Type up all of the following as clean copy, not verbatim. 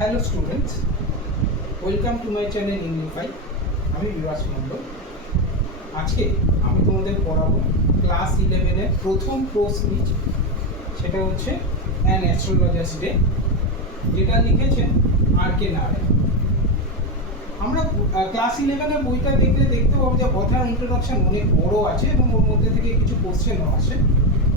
Hello students, welcome to my channel Englify. আমি বিভাস মণ্ডল। আজকে আমি তোমাদের পড়াবো ক্লাস 11 এর প্রথম প্রশ্ন, সেটা হচ্ছে অ্যান অ্যাস্ট্রোলজার্স ডে, যেটা লিখেছেন আর.কে. নারায়ণ। আমরা ক্লাস 11 এর বইটা দেখতে পাবো যে অথার ইন্ট্রোডাকশন অনেক বড় আছে এবং ওর মধ্যে থেকে কিছু কোশ্চেনও আসে,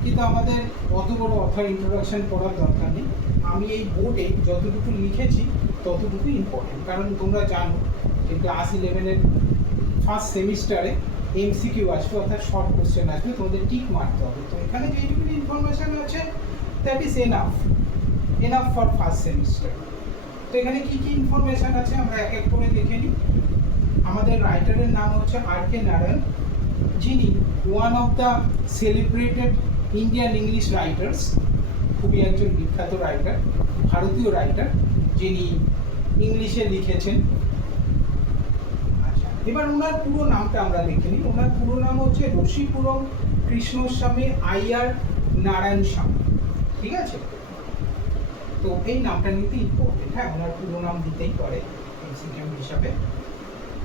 কিন্তু আমাদের অত বড় অথার ইন্ট্রোডাকশন পড়ার দরকার নেই। আমি এই বোর্ডে যতটুকু লিখেছি ততটুকু ইম্পর্টেন্ট, কারণ তোমরা জানো যে ক্লাস 11 এর ফার্স্ট সেমিস্টারে এমসিকিউ আসবে, অর্থাৎ শর্ট কোশ্চেন আসবে, তোমাদের টিক মারতে হবে। তো এখানে যেটুকু ইনফরমেশন আছে that is enough for first semester. তো এখানে কী কী ইনফরমেশন আছে আমরা এক এক করে দেখে নিই। আমাদের রাইটারের নাম হচ্ছে আর.কে. নারায়ণ, যিনি one of the celebrated Indian English writers, খুবই একজন বিখ্যাত রাইটার, ভারতীয় রাইটার, যিনি ইংলিশে লিখেছেন। আচ্ছা, এবার ওনার পুরো নামটা আমরা দেখে নিই। ওনার পুরো নাম হচ্ছে রসিপুরম কৃষ্ণস্বামী আইয়ার নারায়ণ স্বামী, ঠিক আছে? তো এই নামটা নিতে ইম্পর্টেন্ট, হ্যাঁ, ওনার পুরো নাম দিতেই পারে এমসিকিউ হিসাবে।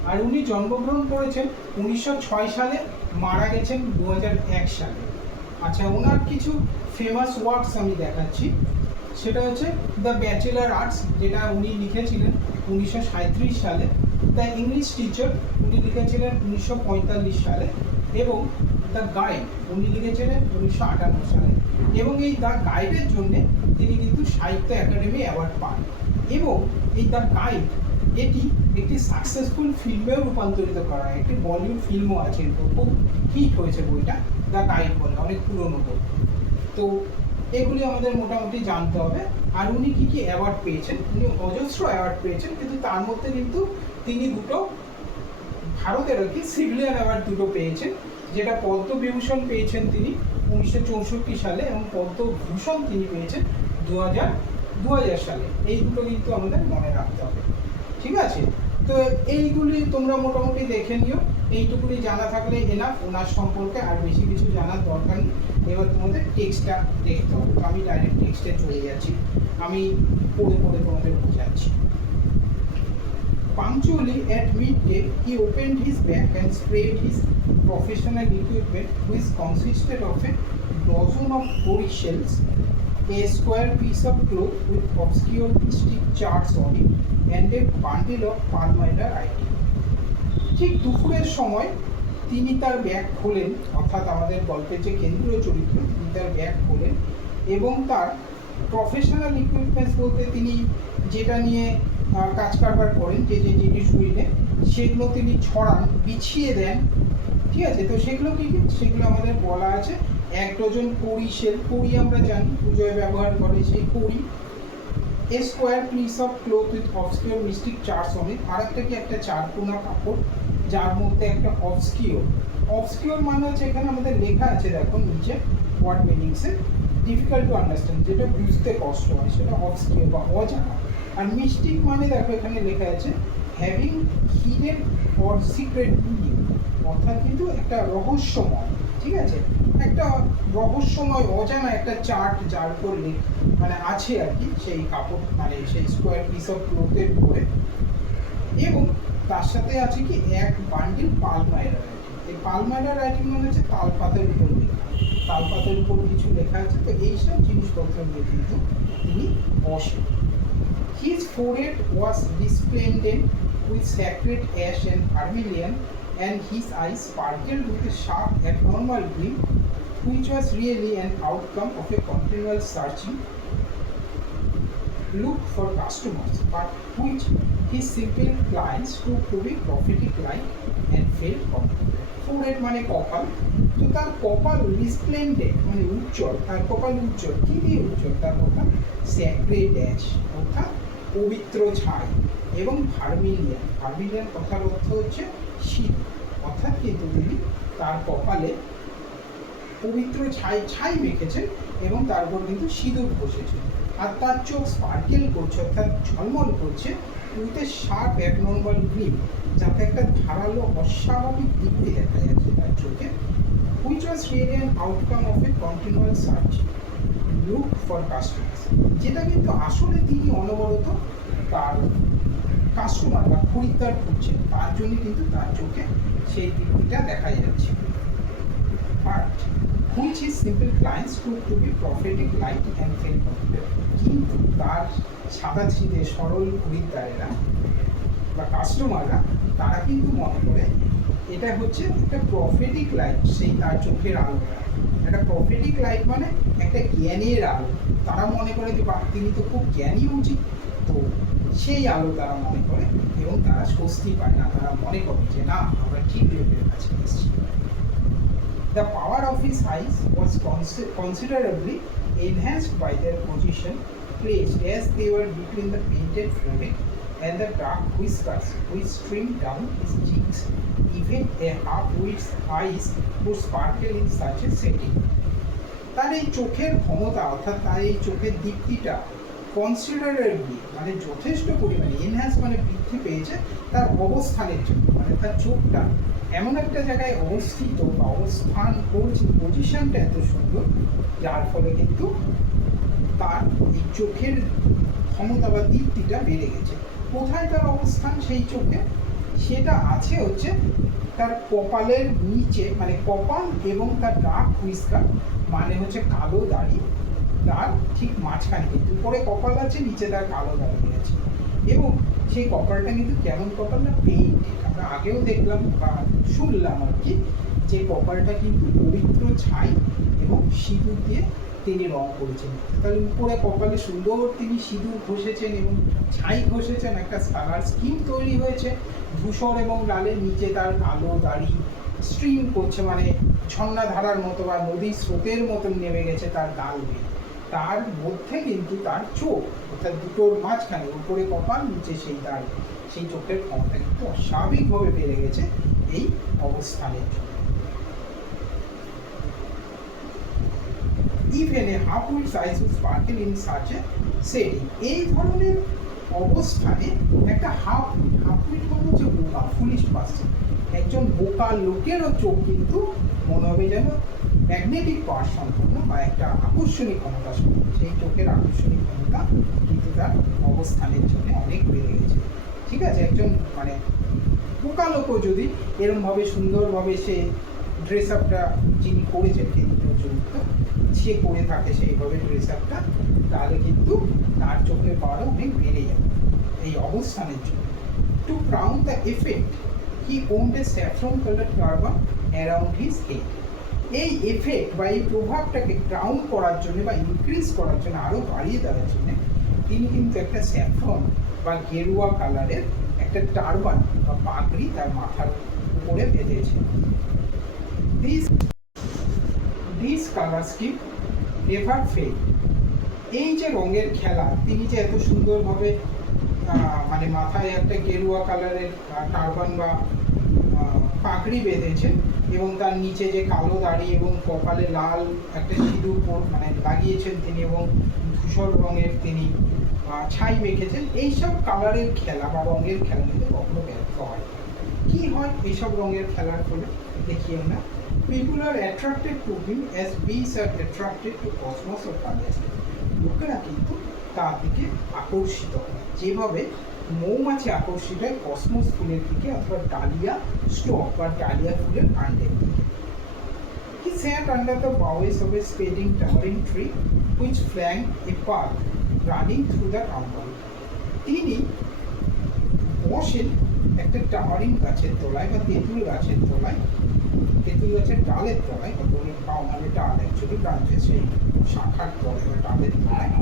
আর উনি জন্মগ্রহণ করেছেন 1906 সালে, মারা গেছেন 2001 সালে। আচ্ছা, ওনার কিছু ফেমাস ওয়ার্কস আমি দেখাচ্ছি। সেটা হচ্ছে দ্য ব্যাচেলার আর্টস, যেটা উনি লিখেছিলেন 1937 সালে। দ্য ইংলিশ টিচার উনি লিখেছিলেন 1945 সালে, এবং দ্য গাইড উনি লিখেছিলেন 1958 সালে। এবং এই দ্য গাইডের জন্য তিনি কিন্তু সাহিত্য একাডেমি অ্যাওয়ার্ড পান। এবং এই দ্য গাইড এটি একটি সাকসেসফুল ফিল্মেও রূপান্তরিত করা হয়, একটি বলিউড ফিল্মও আছে, খুব হিট হয়েছে বইটা, দ্য গাইড বলে, অনেক পুরনো বই। তো এগুলি আমাদের মোটামুটি জানতে হবে। আর উনি কী কী অ্যাওয়ার্ড পেয়েছেন, উনি অজস্র অ্যাওয়ার্ড পেয়েছেন, কিন্তু তার মধ্যে কিন্তু তিনি দুটো ভারতের আর কি সিভিলিয়ান অ্যাওয়ার্ড দুটো পেয়েছেন, যেটা পদ্মবিভূষণ পেয়েছেন তিনি 1964 সালে, এবং পদ্মভূষণ তিনি পেয়েছেন 2000 সালে। এই দুটো কিন্তু আমাদের মনে রাখতে হবে, ঠিক আছে? তো এইগুলি তোমরা মোটামুটি দেখে নিও, এইটুকুনি জানা থাকলে এনাফ ওনার সম্পর্কে, আর বেশি কিছু জানার দরকার নেই। এবার তোমাদের টেক্সটটা দেখতে হবে। তো আমি ডাইরেক্ট টেক্সটে চলে যাচ্ছি, আমি পড়ে তোমাদের বোঝাচ্ছি। Punctually at midday, he opened his bag and spread his professional equipment, which consisted of a dozen of cowrie shells, a square piece of cloth with obscure mystic charts on it, and a bundle of palmyra writing. ঠিক দুপুরের সময় তিনি তার bag খোলেন, অর্থাৎ আমাদের গল্পের যে কেন্দ্রীয় চরিত্র, তিনি তার ব্যাগ খোলেন এবং তার প্রফেশনাল ইকুইপমেন্টস বলতে তিনি যেটা নিয়ে কাজ কারবার করেন, যে যে জিনিসগুলি সেগুলো তিনি ছড়ান, বিছিয়ে দেন, ঠিক আছে? তো সেগুলো কী কী, সেগুলো আমাদের বলা আছে। 1 ডজন কড়ি শেল, কড়ি আমরা জানি পুজোয় ব্যবহার করে, সেই কড়ি। A square piece of cloth with obscure mystic charts on it, আর একটা কি একটা চারকোনা কাপড়, যার মধ্যে একটা অবস্কিওর মানে হচ্ছে, এখানে আমাদের লেখা আছে দেখো নিচে ওয়ার্ড মিনিংসে, ডিফিকাল্ট টু আন্ডারস্ট্যান্ড, যেটা বুঝতে কষ্ট হয়, সেটা অবস্কিওর বা অজানা। আর মিস্টিক মানে দেখো এখানে লেখা আছে having hidden or secret meaning, অর্থাৎ কিন্তু একটা রহস্যময়, ঠিক আছে? একটা রহস্যময় অজানা একটা চার্ট যার উপর মানে আছে আর কি, সেই কাপড় মানে সেই স্কোয়ার পিস অফ ক্লোথের উপরে। এবং তার সাথে আছে কি এক বান্ডিল পালমাইরা রাইটিং। এই পালমাইরা রাইটিং মানে হচ্ছে তালপাতের উপর লেখা, তালপাতের উপর কিছু লেখা আছে। তো এইসব জিনিসপত্র নিয়ে কিন্তু তিনি বসেন। His forehead was resplendent with sacred ash and vermilion, and his eyes sparkled with a sharp abnormal gleam, which was really an outcome of a continual searching look for customers, but which his simple clients took to be prophetic light and felt confident. Forehead মানে কপাল, তো তার কপাল রিসপ্লেন্ডেন্ট মানে উজ্জ্বল, তার কপাল উজ্জ্বল। কি দিয়ে উজ্জ্বল? তার কপাল স্যাক্রেড অ্যাশ অর্থাৎ পবিত্র ছাই, এবং ভার্মিলিয়ান কথার অর্থ হচ্ছে সিঁদুর, অর্থাৎ কিন্তু তিনি তার কপালে পবিত্র ছাই মেখেছেন এবং তারপর কিন্তু সিঁদুর ঘষেছেন। আর তার চোখ স্পার্কেল করছে, অর্থাৎ ঝলমল করছে, with a sharp abnormal Glim, যাতে একটা ধারালো অস্বাভাবিক দীপ্তি দেখা যাচ্ছে তার চোখে, which was really an outcome of A continual search look for customers, যেটা কিন্তু আসলে তিনি অনবরত তার কাস্টমার বা খরিদ্দার খুঁজছে, তার জন্য কিন্তু তার চোখে সেই দিকটা দেখা যাচ্ছে। But which his simple clients proved to be prophetic light and felt confident. কিন্তু তার সাদা সিধে সরল খরিদ্দারেরা বা কাস্টমাররা তারা কিন্তু মনে করে এটা হচ্ছে একটা প্রফেটিক লাইট, সেই তার চোখের আলোটা একটা প্রফেটিক লাইট মানে একটা জ্ঞানের আলো। তারা মনে করে যে বাহ, তিনি তো খুব জ্ঞানী উচিত, তো সেই আলো তারা মনে করে এবং তারা স্বস্তি পায় না, তারা মনে করে যে না, আমরা ঠিক লোকের কাছে এসেছি। The power of his eyes was considerably enhanced by their position placed as they were between the painted forehead and the dark whiskers which streamed down his cheeks. Even a half-wit's eyes would sparkle in such a setting. তার এই চোখের ক্ষমতা অর্থাৎ তার এই চোখের দীপ্তিটা considerably মানে যথেষ্ট পরিমাণে এনহ্যান্স মানে বৃদ্ধি পেয়েছে তার অবস্থানের জন্য। মানে তার চোখটা এমন একটা জায়গায় অবস্থিত বা অবস্থান করছে, পজিশনটা এত সুন্দর, যার ফলে কিন্তু তার এই চোখের ক্ষমতা বা দীপ্তিটা বেড়ে গেছে। কোথায় তার অবস্থান সেই চোখে? সেটা আছে হচ্ছে তার কপালের নিচে, মানে কপাল এবং তার ডার্ক হুইস্কার মানে হচ্ছে কালো দাড়ি, তার ঠিক মাঝখানে কিন্তু উপরে কপাল আছে, নিচে তার কালো দাড়ি আছে। এবং সেই কপালটা কিন্তু কেমন কপাল না, পেইন্ট। আমরা আগেও দেখলাম বা শুনলাম আর কি, যে কপালটা কিন্তু পবিত্র ছাই এবং সিঁদুর দিয়ে তিনি রং করেছেন। তাহলে উপরে কপালে সুন্দর তিনি সিঁদুর ঘষেছেন এবং ছাই ঘষেছেন, একটা কালার স্কিম তৈরি হয়েছে ধূসর এবং লালের, নিচে তার কালো দাড়ি স্ট্রিম করছে, মানে ঝর্ণা ধারার মতো বা নদীর স্রোতের মতন নেমে গেছে তার গাল বেয়ে। তার মধ্যে কিন্তু তার চোখ, অর্থাৎ দুটোর মাঝখানে উপরে কপাল, নিচে সেই দাড়ি, সেই চোখের ক্ষমতা কিন্তু অস্বাভাবিকভাবে বেড়ে গেছে এই অবস্থানের জন্য। Even a half-wit's eyes would sparkle in such a setting. এই ধরনের অবস্থানে একটা হাফ-উইট মানে হচ্ছে বোকা, ফুলিশ পার্সন, একজন বোকা লোকেরও চোখ কিন্তু মনে হবে যেন ম্যাগনেটিক পাওয়ার সম্পন্ন বা একটা আকর্ষণীয় ক্ষমতা সম্পন্ন। সেই চোখের আকর্ষণীয় ক্ষমতা কিন্তু তার অবস্থানের জন্য অনেক বেড়ে গেছে। ঠিক আছে, একজন মানে বোকা লোকও যদি এরকমভাবে সুন্দরভাবে সে ড্রেস আপটা যিনি করেছেন চরিত্র, সে করে থাকে সেইভাবে ড্রেস আপটা, তাহলে কিন্তু তার চোখের পাওয়ারও অনেক বেড়ে যাবে এই অবস্থানের জন্য। To crown the effect he ওন্ড a saffron colour turban around his head. এই এফেক্ট বা এই প্রভাবটাকে ক্রাউন করার জন্য বা ইনক্রিজ করার জন্য, আরও বাড়িয়ে দেওয়ার জন্য তিনি কিন্তু একটা স্যাফরন বা গেরুয়া কালারের একটা টারবান বা পাগড়ি তার মাথার উপরে বেঁধেছেন। This colour scheme never fail. এই যে রঙের খেলা, তিনি যে এত সুন্দরভাবে মানে মাথায় একটা গেরুয়া কালারের টারবান বা পাগড়ি বেঁধেছেন এবং তার নিচে যে কালো দাড়ি এবং কপালে লাল একটা সিঁদুর মানে লাগিয়েছেন তিনি, এবং ধূসর রঙের তিনি ছাই মেখেছেন। এইসব কালারের খেলা বা রঙের খেলা কিন্তু কখনো ব্যর্থ হয়। কি হয় এইসব রঙের খেলার ফলে? দেখি আমরা, people are attracted to him as bees are attracted to cosmos or planets. লোকেরা কিন্তু তার দিকে আকর্ষিত হয়, যেভাবে মৌমাছি আকর্ষিত হয় কসমস ফুলের দিকে অথবা ডালিয়া স্টক বা ডালিয়া ফুলের কাণ্ডের দিকে। He sat under the boughs of a spreading towering tree which flanked a path running through the compound. তিনি বসেন একটা টাওয়ারিং গাছের তলায় বা তেঁতুল গাছের তলায়, তেঁতুল গাছের ডালের তলায়, মানে ডাল অ্যাকচুয়ালি ব্রাঞ্চে, সেই শাখার তলায় বা ডালের তলায়,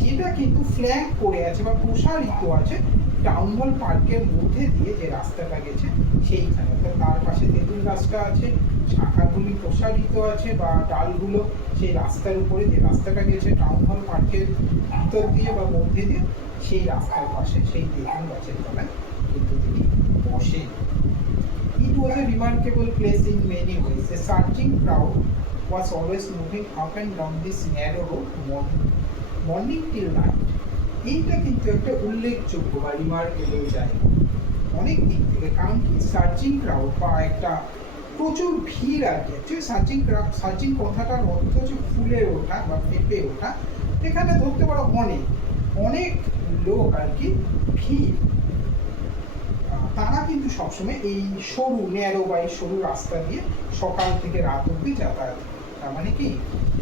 যেটা কিন্তু ফ্ল্যাঙ্ক করে আছে বা প্রসারিত আছে টাউন হল পার্কের মধ্যে দিয়ে যে রাস্তাটা গেছে সেইখানে। অর্থাৎ তার পাশে তেঁতুল গাছটা আছে, শাখাগুলি প্রসারিত আছে বা ডালগুলো সেই রাস্তার উপরে, যে রাস্তাটা গেছে টাউন হল পার্কের ভিতর দিয়ে বা মধ্যে দিয়ে, সেই রাস্তার পাশে সেই তেঁতুল গাছের তলায় কিন্তু তিনি বসেন। It was a remarkable place in many ways. A surging crowd was always moving up and down this narrow road morning till night. এইটা কিন্তু একটা উল্লেখযোগ্য বা রিমার্কেবল জায়গা অনেক দিক থেকে, কারণ কি সার্চিং ক্রাউড বা একটা প্রচুর ভিড় আর কি। অ্যাকচুয়ালি সার্চিং কথাটার অর্থ হচ্ছে ফুলে ওঠা বা ফেঁপে ওঠা। এখানে ধরতে পারো অনেক, অনেক লোক আর কি ভিড়, তারা কিন্তু সবসময় এই সরু ন্যারো বা এই সরু রাস্তা দিয়ে সকাল থেকে রাত অবধি যাতায়াত করে। তার মানে কি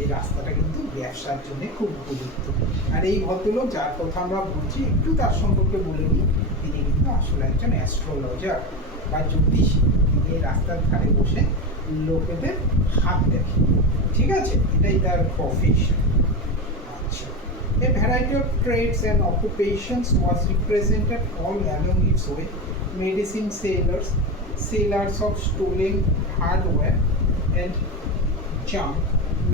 এই রাস্তাটা কিন্তু ব্যবসার জন্য খুব উপযুক্ত। আর এই ভদ্রলোক যার কথা আমরা বলছি একটু তার সম্পর্কে বলে নিই, তিনি কিন্তু আসলে একজন অ্যাস্ট্রোলজার বা জ্যোতিষী। তিনি এই রাস্তার ধারে বসে লোকেদের হাত দেখে, ঠিক আছে, এটাই তার প্রফেশন। আচ্ছা, a variety of trades and occupations was represented all along its way. Medicine sellers, sellers of stolen hardware and junk,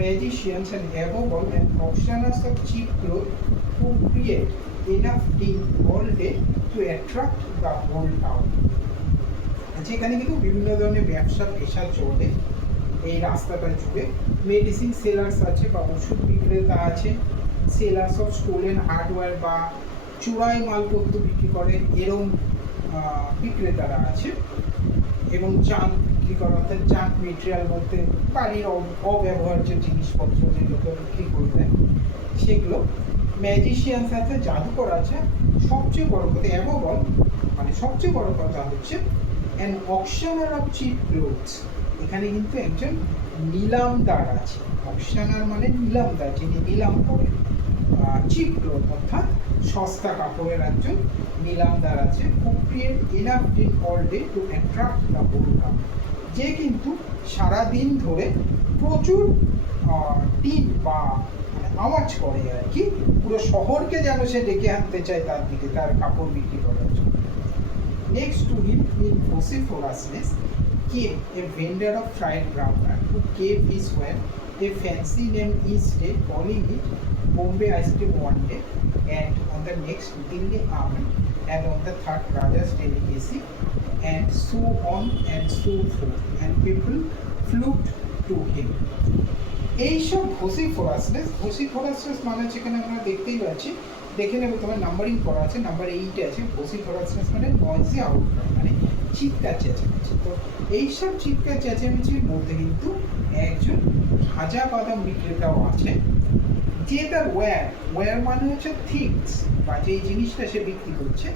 magicians and above all, and auctioneers of cheap clothes who create enough din all day to attract the whole town. যেখানে কিন্তু বিভিন্ন ধরনের ব্যবসা পেশা চলে এই রাস্তাটা জুড়ে। মেডিসিন সেলার্স আছে বা ওষুধ বিক্রেতা আছে, সেলার্স অফ স্টোলেন হার্ডওয়্যার বা চোরাই মালপত্র বিক্রি করে এরম বিক্রেতারা আছে, এবং জাঙ্ক বিক্রি করা অর্থাৎ জাঙ্ক মেটেরিয়াল বলতে বাড়ির অব্যবহার্য জিনিসপত্র যে লোকে বিক্রি করে দেয় সেগুলো। ম্যাজিশিয়ানস আছে, জাদুকর আছে, সবচেয়ে বড় কথা অ্যাবোবল মানে সবচেয়ে বড় কথা হচ্ছে অ্যান অকশনার অফ চিপ ক্লোথস। এখানে কিন্তু একজন নিলামদার আছে। অকশনার মানে নিলামদার, যিনি নিলাম করেন চিপ ক্লোথ অর্থাৎ সস্তা কাপড়ের একজন নিলামদার আছে। Who create enough din all day to attract the whole town, যে কিন্তু সারাদিন ধরে প্রচুর টিন বা আওয়াজ করে আর কি, পুরো শহরকে যেন সে ডেকে আনতে চায় তার দিকে, তার কাপড় বিক্রি করার জন্য। Next to him in vociferousness came a vendor of fried groundnut who gave his wife a fancy name each day, calling it Bombay ice cream one day, and on the next Delhi almond, and on the third Raja's delicacy, and so on and so forth, and people flocked to him. এইসব ভসিফরাসনেস মানে যেখানে আমরা দেখতেই পাচ্ছি, দেখে নেবো তোমার numbering করা আছে, নাম্বার 8 আছে। ভসিফরাসনেস মানে নয়েজি আউটক্রাই মানে চিৎকার চেঁচামেচি। তো এইসব চিৎকার চেঁচামেচির মধ্যে কিন্তু একজন ভাজা বাদাম বিক্রেতাও আছে, যে তার ওয়্যার মানে হচ্ছে থিংস বা যেই জিনিসটা সে বিক্রি করছে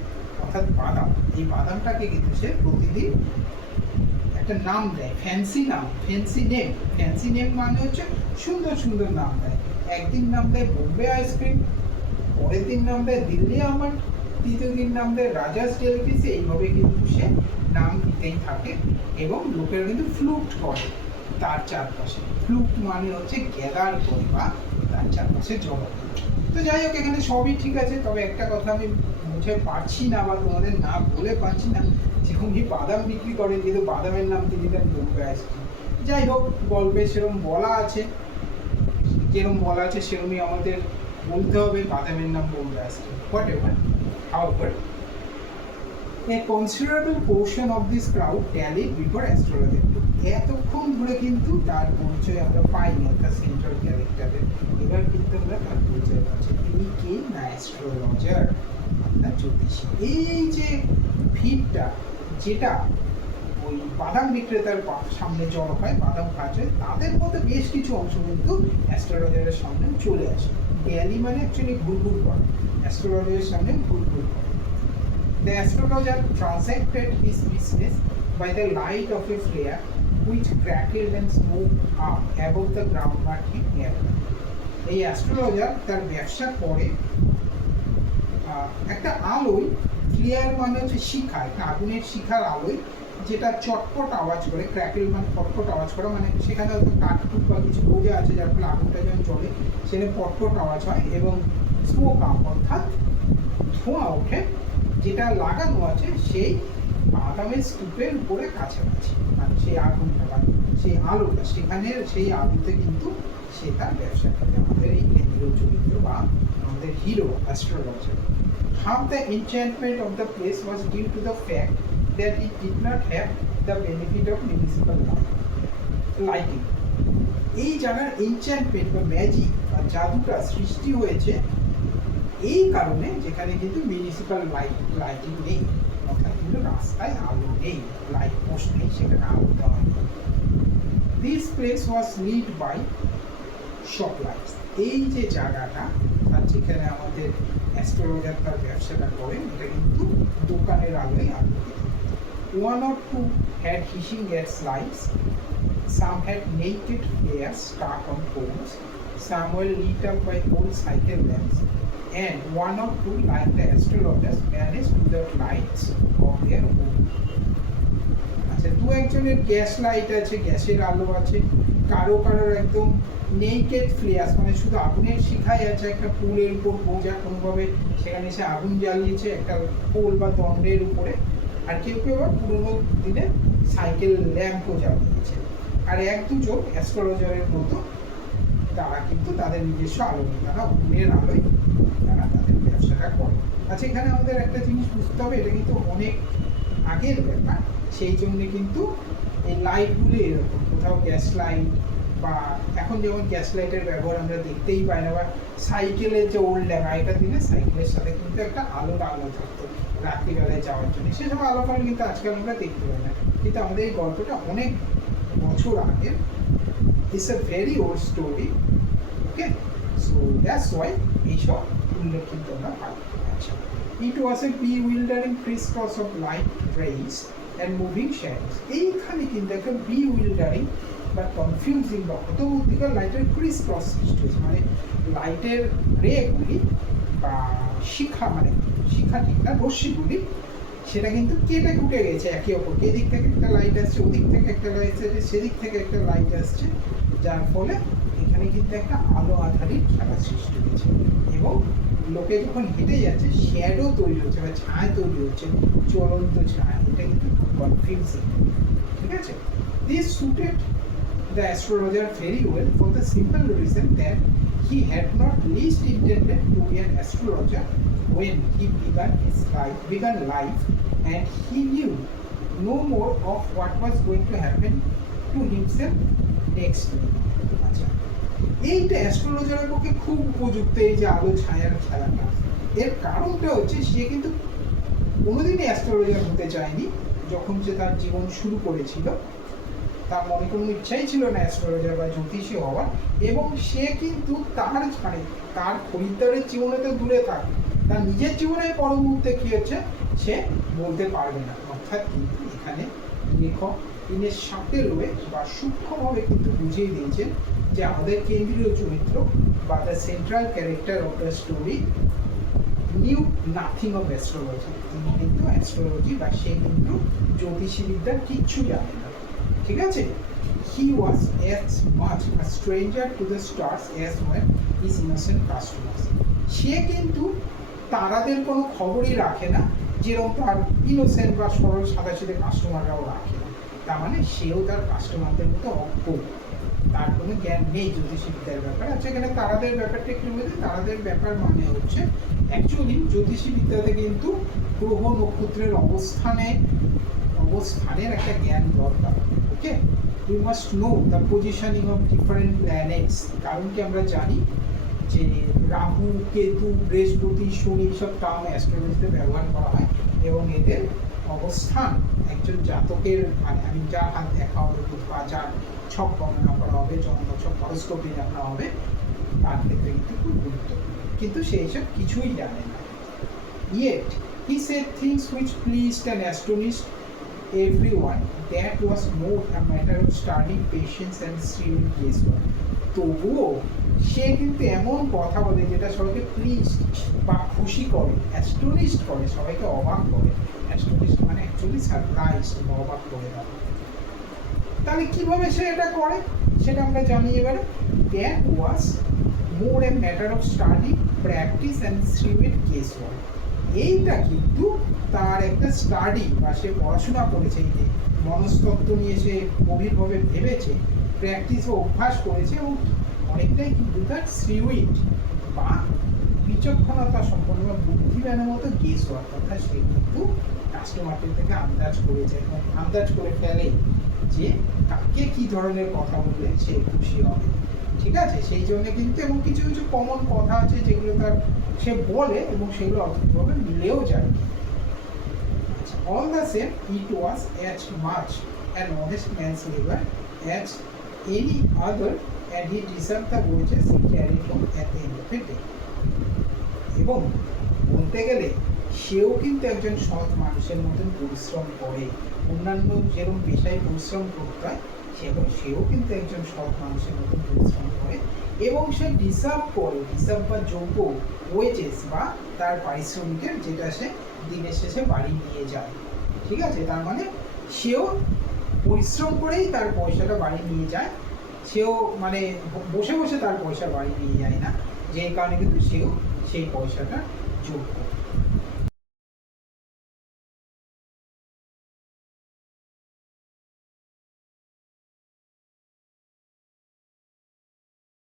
অর্থাৎ বাদাম, এই বাদামটাকে কিন্তু সে প্রতিদিন একটা নাম দেয়, ফ্যান্সি নেম মানে হচ্ছে সুন্দর সুন্দর নাম দেয়। একদিন নাম দেয় বোম্বে আইসক্রিম, পরের দিন নাম দেয় দিল্লি আমন্ড, তৃতীয় দিন নাম দেয় রাজাস ডেলিকেসি। এইভাবে কিন্তু সে নাম দিতেই থাকে এবং লোকেরা কিন্তু ফ্লুক্ট করে তার চারপাশে। ফ্লুক্ট মানে হচ্ছে গ্যাদার করে বা তার চারপাশে জড়ো। তো যাই হোক, এখানে সবই ঠিক আছে, তবে একটা কথা আমি বুঝে পারছি না বা তোমাদের না বলে পারছি না, যে উনি বাদাম বিক্রি করেন কিন্তু বাদামের নাম তিনি দেন বোম্বে আইসক্রিম। যাই হোক, গল্পে সেরকম বলা আছে, যেরকম বলা আছে সেরকমই আমাদের বলতে হবে, বাদামের নাম Bombay ice cream. Whatever, however, a considerable portion of this crowd tallied before astrologer. এতক্ষণ ধরে কিন্তু তার পরিচয় আমরা পাইনি, অর্থাৎ সেন্ট্রাল ক্যারেক্টারের। এবার কিন্তু আমরা তার পরিচয় পাচ্ছি, তিনি কে না অ্যাস্ট্রোলজার অর্থাৎ জ্যোতিষী। এই যে ভিড়টা যেটা ওই বাদাম বিক্রেতার সামনে জড়ো হয়, বাদাম কাজ হয়, তাদের মধ্যে বেশ কিছু অংশ কিন্তু অ্যাস্ট্রোলজারের সামনে চলে আসে। গ্যালি মানে অ্যাকচুয়ালি ঘুরঘুর করে, অ্যাস্ট্রোলজারের সামনে ঘুরঘুর করে। The astrologer transacted his business by the light of a flare which crackled and smoked up above the groundnut heap nearby. এই অ্যাস্ট্রোলজার তার ব্যবসা করে একটা আলোয়, ফ্লেয়ার মানে হচ্ছে শিখা, একটা আগুনের শিখার আলোয়, যেটা চটপট আওয়াজ করে। ক্র্যাকেল মানে পটপট আওয়াজ করা, মানে সেখানে হয়তো কাঠকুট বা কিছু বোঝা আছে যার ফলে আগুনটা যখন চলে সেখানে পটপট আওয়াজ হয়, এবং স্মোক আপ অর্থাৎ ধোঁয়া ওঠে, যেটা লাগানো আছে সেই বাদামের স্তূপের উপরে কাছাকাছি, মানে সেই আগুনটা বা সেই আলোটা, সেখানে সেই আলোতে কিন্তু সে তার ব্যবসা করে। আমাদের এই কেন্দ্রীয় চরিত্র বা আমাদের hero astrologer. Half the enchantment of the place was due to the fact that it did not have the benefit of municipal lighting. এই জায়গার এনচ্যান্টমেন্ট বা ম্যাজিক বা জাদুটা সৃষ্টি হয়েছে এই কারণে, যেখানে কিন্তু মিউনিসিপ্যাল লাইটিং নেই, অর্থাৎ কিন্তু রাস্তায় আলো নেই, লাইট পোস্ট নেই, সেখানে আলো দেওয়া নেই। This place was lit by shop lights. এই যে জায়গাটা, আর যেখানে আমাদের অ্যাস্ট্রোলজার তার ব্যবসাটা করেন, এটা কিন্তু দোকানের আলোয় আলোকিত। 1 or 2 had hissing gas lights, some had naked flares stuck on poles, some were lit up by old cycle lamps, and 1 or 2, like the astrologers, managed without lights of their own. আচ্ছা, দু একজনের gas light আছে, গ্যাসের আলো আছে, কারোর একদম naked flares, মানে শুধু আগুনের শিখাই আছে, একটা পোলের উপর বোঝা কোনোভাবে সেখানে সে আগুন জ্বালিয়েছে একটা পোল বা দণ্ডের উপরে। আর কেউ কেউ আবার পুরোনো দিনে সাইকেল ল্যাম্পও জ্বালিয়েছে। আর এক দুজন অ্যাস্ট্রোলজারের মতো তারা কিন্তু তাদের নিজস্ব আলো নেই, তারা অন্যের আলোয় তারা তাদের ব্যবসাটা করে। আচ্ছা, এখানে আমাদের একটা জিনিস বুঝতে হবে, এটা কিন্তু অনেক আগের ব্যাপার, সেই জন্য কিন্তু এই লাইটগুলো এরকম, কোথাও গ্যাস লাইট বা এখন যেমন গ্যাস লাইটের ব্যবহার আমরা দেখতেই পাই না, বা সাইকেলের যে ওল্ড ল্যাম্প, আগেকার দিনে সাইকেলের সাথে কিন্তু একটা আলো থাকতো রাত্রিবেলায় যাওয়ার জন্য, সেসব আলো ফালো কিন্তু আজকাল আমরা দেখতে পাই না। কিন্তু আমাদের এই গল্পটা অনেক বছর আগের, it's a very old story. Okay, so that's why এইসব উল্লেখ কিন্তু আমরা পাই। আচ্ছা, ইট ওয়াজ এ bewildering crisscross of light rays and moving shadows. এইখানে কিন্তু একটা bewildering বা কনফিউজিং বা হতবুদ্ধিকর লাইটের ক্রিসক্রস সৃষ্টি হয়েছে, মানে লাইটের রেগুলি বা শিখা, মানে শিখা ঠিক না, রশ্মিগুলি সেটা কিন্তু কেটে কুটে গেছে একে অপরকে। এদিক থেকে একটা লাইট আসছে, ওদিক থেকে একটা লাইট আসছে, সেদিক থেকে একটা লাইট আসছে, যার ফলে এখানে কিন্তু একটা আলো আধারির খেলা সৃষ্টি হয়েছে। এবং লোকে যখন হেঁটে যাচ্ছে শ্যাডো তৈরি হচ্ছে বা ছায়া তৈরি হচ্ছে, চলন্ত ছায়া, এটা কিন্তু খুব কনফিউজিং। ঠিক আছে, this suited the astrologer very well for the simple reason that he had not least intended to be an astrologer when he began life, and he knew no more of what was going to happen to himself next week. আচ্ছা, এইটা অ্যাস্ট্রোলজারের পক্ষে খুব উপযুক্ত, এই যে আলো ছায়ার খেলাটা। এর কারণটা হচ্ছে সে কিন্তু কোনোদিনই অ্যাস্ট্রোলজার হতে চায়নি। যখন সে তার জীবন শুরু করেছিল তার মনে কোনো ইচ্ছাই ছিল না অ্যাস্ট্রোলজার বা জ্যোতিষী হওয়ার, এবং সে কিন্তু তার খরিদ্দারের জীবনে তো দূরে থাক, তার নিজের জীবনে পর মুহূর্তে কী হচ্ছে সে বলতে পারবে না। অর্থাৎ কিন্তু এখানে লেখক ইনের সাথে রয়ে বা সূক্ষ্মভাবে কিন্তু বুঝিয়ে দিয়েছেন যে আমাদের কেন্দ্রীয় চরিত্র বা the central character of the story new nothing of astrology. তিনি কিন্তু অ্যাস্ট্রোলজি বা সে কিন্তু জ্যোতিষীবিদ্যার কিচ্ছু জানে না। ঠিক আছে, he was as much a stranger to the stars as were his innocent customers. সে কিন্তু তারাদের কোনো খবরই রাখে না, যেরকম তার ইনোসেন্ট বা সরল সাদাসিধে কাস্টমাররাও রাখে না। তার মানে সেও তার কাস্টমারদের মতো অজ্ঞ, তার কোনো জ্ঞান নেই জ্যোতিষীবিদ্যার ব্যাপারে। আচ্ছা, এখানে তারাদের ব্যাপারটা একটু বলতে, তারাদের ব্যাপার মানে হচ্ছে অ্যাকচুয়ালি জ্যোতিষীবিদ্যাতে কিন্তু গ্রহ নক্ষত্রের অবস্থানের একটা জ্ঞান দরকার। ওকে, we must know the positioning of different planets। কারণ কি আমরা জানি যে রাহু, কেতু, বৃহস্পতি, শনি সব টার্ম অ্যাস্ট্রোলজিতে ব্যবহার করা হয়, এবং এদের অবস্থান একজন জাতকের, মানে আমি যার হাত দেখা হবে বা যার ছক গণনা করা হবে, জন্মছক হরোস্কোপে দেখা হবে, তার ক্ষেত্রে কিন্তু খুব গুরুত্বপূর্ণ। কিন্তু সেই সব কিছুই জানে না। Yet he said things which pleased and astonished everyone. That was more a matter of study, patience and serious guesswork. তবুও সে কিন্তু এমন কথা বলে যেটা সবাইকে প্লিজড বা খুশি করে, অ্যাস্টোনিশড করে, সবাইকে অবাক করে। অ্যাস্টোনিশড মানে অ্যাকচুয়ালি সারপ্রাইজড বা অবাক করে দেওয়া। তাহলে কিভাবে সে এটা করে সেটা আমরা জানি এবারে। That was more a matter of study, practice and serious guesswork. এইটা কিন্তু তার একটা স্টাডি বা সে পড়াশোনা করেছে, এই যে মনস্তত্ত্ব নিয়ে সে গভীরভাবে ভেবেছে, প্র্যাকটিস ও অভ্যাস করেছে, এবং অনেকটাই কিন্তু তার শ্রীউইট বা বিচক্ষণতা সম্পন্ন বা বুদ্ধিমানের মতো গেস ওয়ার্ক, অর্থাৎ সে কিন্তু কাস্টমারদের থেকে আন্দাজ করেছে এবং আন্দাজ করে ফেলে যে কাকে কী ধরনের কথা বললে সে খুশি হবে। ঠিক আছে, সেই জন্য কিন্তু, এবং কিছু কিছু কমন কথা আছে যেগুলো তার সে বলে এবং সেগুলো অদ্ভুতভাবে মিলেও যায়। All the same, it was as much an honest man's labor as any other, and he deserved the wages he carried home at the end of the day. এবং বলতে গেলে সেও কিন্তু একজন সৎ মানুষের মতন পরিশ্রম করে। অন্যান্য যেরকম পেশায় পরিশ্রম করতে হয় সেও কিন্তু একজন সৎ মানুষের মতন পরিশ্রম করে এবং সে ডিসার্ভ বা যোগ্য ওয়েজেস বা তার পারিশ্রমিকের যেটা সে দিনের শেষে বাড়ি নিয়ে যায়। ঠিক আছে, তার মানে সেও পরিশ্রম করেই তার পয়সাটা বাড়ি নিয়ে যায়। সেও মানে বসে বসে তার পয়সা বাড়ি নিয়ে যায় না, যে কারণে কিন্তু সেও সেই পয়সাটা যোগ্য।